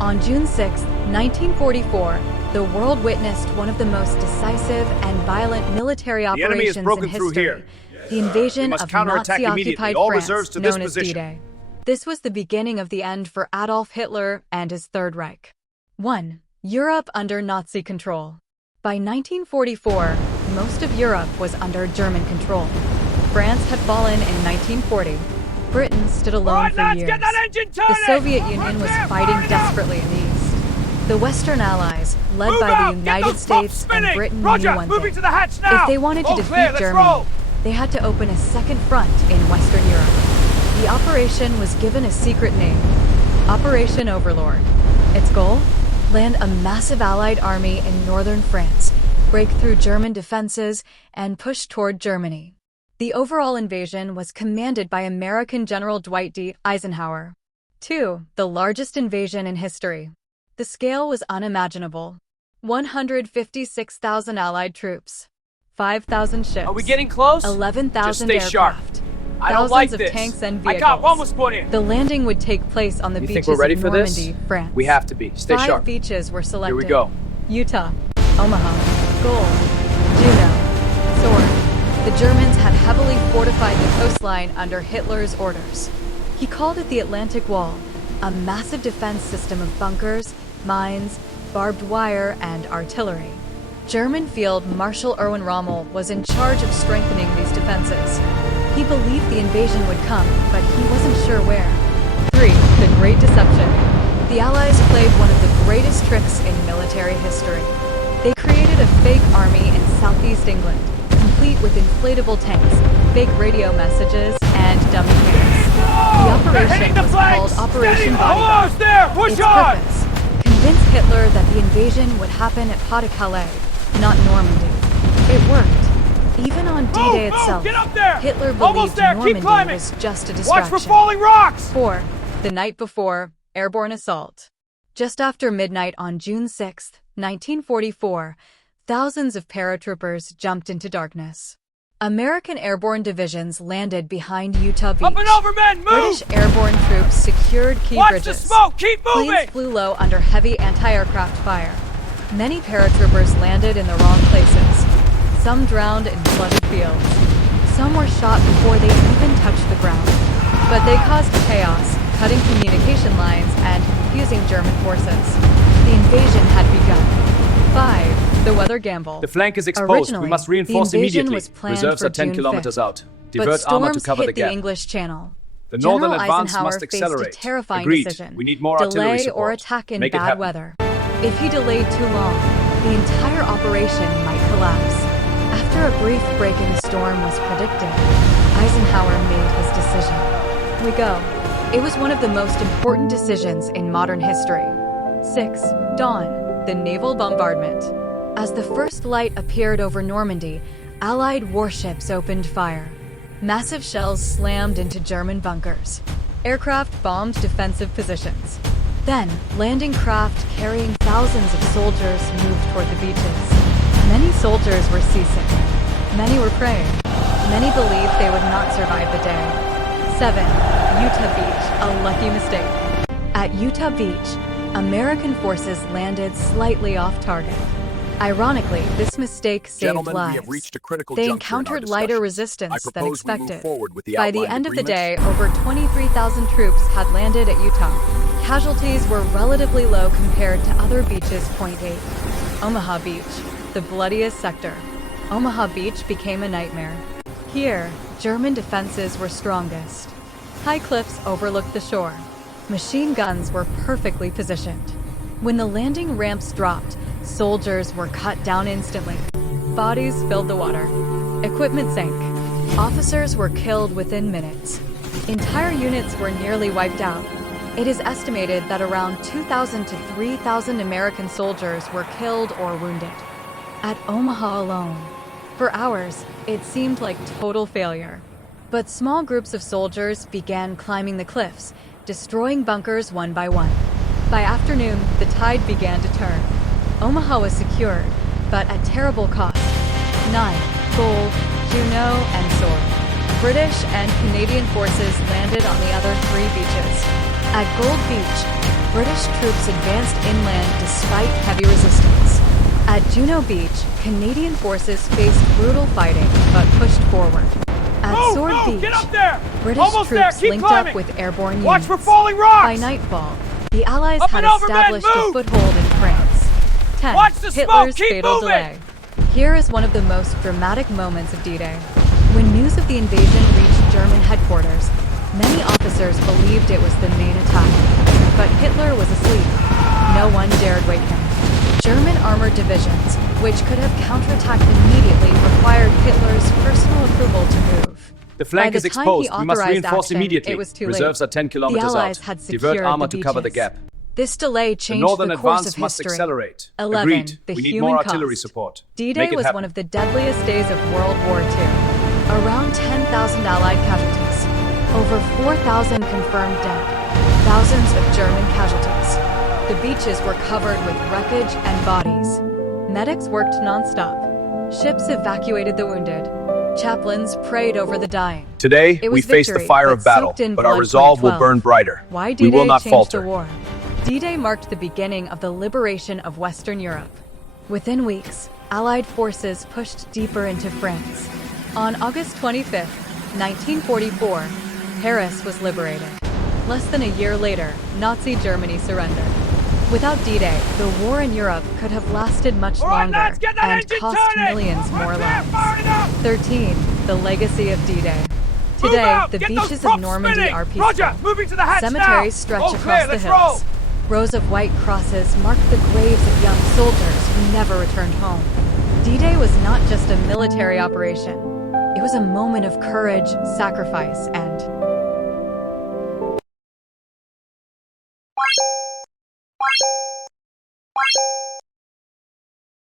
On June 6, 1944, the world witnessed one of the most decisive and violent military operations in history, the invasion of Nazi-occupied France, known as D-Day. This was the beginning of the end for Adolf Hitler and his Third Reich. 1. Europe under Nazi control. By 1944, most of Europe was under German control. France had fallen in 1940. Britain stood alone for years. The Soviet Union was fighting desperately in the East. The Western Allies, led by the United States and Britain, knew one thing. If they wanted to defeat Germany, they had to open a second front in Western Europe. The operation was given a secret name, Operation Overlord. Its goal? Land a massive Allied army in northern France, break through German defenses, and push toward Germany. The overall invasion was commanded by American General Dwight D. Eisenhower. 2. The largest invasion in history. The scale was unimaginable. 156,000 Allied troops, 5,000 ships. Are we getting close? 11,000 aircraft. I don't like Thousands this. of tanks and vehicles. I got one was put in. The landing would take place on the beaches think we're ready of for Normandy, this? France. We have to be. Stay 5 sharp. beaches were selected. Here we go. Utah, Omaha, Gold, Juneau, Sword. The Germans had heavily fortified the coastline under Hitler's orders. He called it the Atlantic Wall, a massive defense system of bunkers, mines, barbed wire, and artillery. German Field Marshal Erwin Rommel was in charge of strengthening these defenses. He believed the invasion would come, but he wasn't sure where. 3. The Great Deception. The Allies played one of the greatest tricks in military history. They created a fake army in southeast England, complete with inflatable tanks, fake radio messages, and dummy tanks. The operation was called Operation Bodyguard. Its purpose: convince Hitler that the invasion would happen at Pas-de-Calais, not Normandy. It worked. Even on D-Day itself, Hitler believed Normandy was just a distraction. Watch for falling rocks! 4. The night before, airborne assault. Just after midnight on June 6, 1944, thousands of paratroopers jumped into darkness. American airborne divisions landed behind Utah Beach. Up and over, men! Move! British airborne troops secured key Watch bridges. the smoke! Keep moving! Planes flew low under heavy anti-aircraft fire. Many paratroopers landed in the wrong places. Some drowned in flooded fields. Some were shot before they even touched the ground. But they caused chaos, cutting communication lines and confusing German forces. The invasion had begun. 5. The weather gamble. The flank is exposed. We must reinforce immediately. Reserves are 10 kilometers out. Divert but armor to cover hit the gap. The English Channel. The northern General advance Eisenhower must accelerate. Faced a terrifying Agreed. decision. We need more artillery Delay support. or attack in Make it bad happen. weather. If he delayed too long, the entire operation might collapse. After a brief break in the storm was predicted, Eisenhower made his decision. We go. It was one of the most important decisions in modern history. 6. Dawn, the naval bombardment. As the first light appeared over Normandy, Allied warships opened fire. Massive shells slammed into German bunkers. Aircraft bombed defensive positions. Then, landing craft carrying thousands of soldiers moved toward the beaches. Many soldiers were seasick. Many were praying. Many believed they would not survive the day. 7. Utah Beach, a lucky mistake. At Utah Beach, American forces landed slightly off target. Ironically, this mistake saved lives. We have reached a critical They juncture in our encountered lighter discussions. resistance than I propose we expected. move forward with the By the outlined end of the agreements. day, over 23,000 troops had landed at Utah. Casualties were relatively low compared to other beaches. 8. Omaha Beach, the bloodiest sector. Omaha Beach became a nightmare. Here, German defenses were strongest. High cliffs overlooked the shore. Machine guns were perfectly positioned. When the landing ramps dropped, soldiers were cut down instantly. Bodies filled the water. Equipment sank. Officers were killed within minutes. Entire units were nearly wiped out. It is estimated that around 2,000 to 3,000 American soldiers were killed or wounded. At Omaha alone. For hours, it seemed like total failure. But small groups of soldiers began climbing the cliffs, destroying bunkers one by one. By afternoon, the tide began to turn. Omaha was secured, but at terrible cost. 9. Gold, Juneau, and Sword. British and Canadian forces landed on the other 3 beaches. At Gold Beach, British troops advanced inland despite heavy resistance. At Juno Beach, Canadian forces faced brutal fighting but pushed forward. At Sword Beach, get up there! British Almost troops there. linked climbing. up with airborne units. Watch for falling rocks! By nightfall, the Allies Up had and over, men, established a move! foothold in France. 10. Watch the smoke, Hitler's keep fatal moving! delay. Here is one of the most dramatic moments of D-Day. When news of the invasion reached German headquarters, many officers believed it was the main attack. But Hitler was asleep. No one dared wake him. German armored divisions, which could have counterattacked immediately, required Hitler's personal approval to move. The flank is exposed. We must reinforce action, immediately. It was too Reserves late. are 10 kilometers the Allies out. Had secured Divert armor the to cover the beaches. gap. This delay The changed northern the course advance of must history. accelerate. 11. Agreed. The We need human more cost. artillery support. D-Day Make it was happen. one of the deadliest days of World War II. Around 10,000 Allied casualties. Over 4,000 confirmed dead. Thousands of German casualties. The beaches were covered with wreckage and bodies. Medics worked non-stop. Ships evacuated the wounded. Chaplains prayed over the dying. Today, It we was face the victory, fire but of battle, soaked in but our blood resolve will 2012. burn brighter. Why We D-Day will not changed falter. the war? D-Day marked the beginning of the liberation of Western Europe. Within weeks, Allied forces pushed deeper into France. On August 25, 1944, Paris was liberated. Less than a year later, Nazi Germany surrendered. Without D-Day, the war in Europe could have lasted much longer lads, get that and engine cost turning! millions more Fire it up! lives. 13. The legacy of D-Day. Move Today, out! the Get those beaches of props Normandy spinning! are peaceful. Roger, moving to the hatch Cemeteries now! stretch All across clear, the let's hills. roll! Rows of white crosses mark the graves of young soldiers who never returned home. D-Day was not just a military operation. It was a moment of courage, sacrifice, and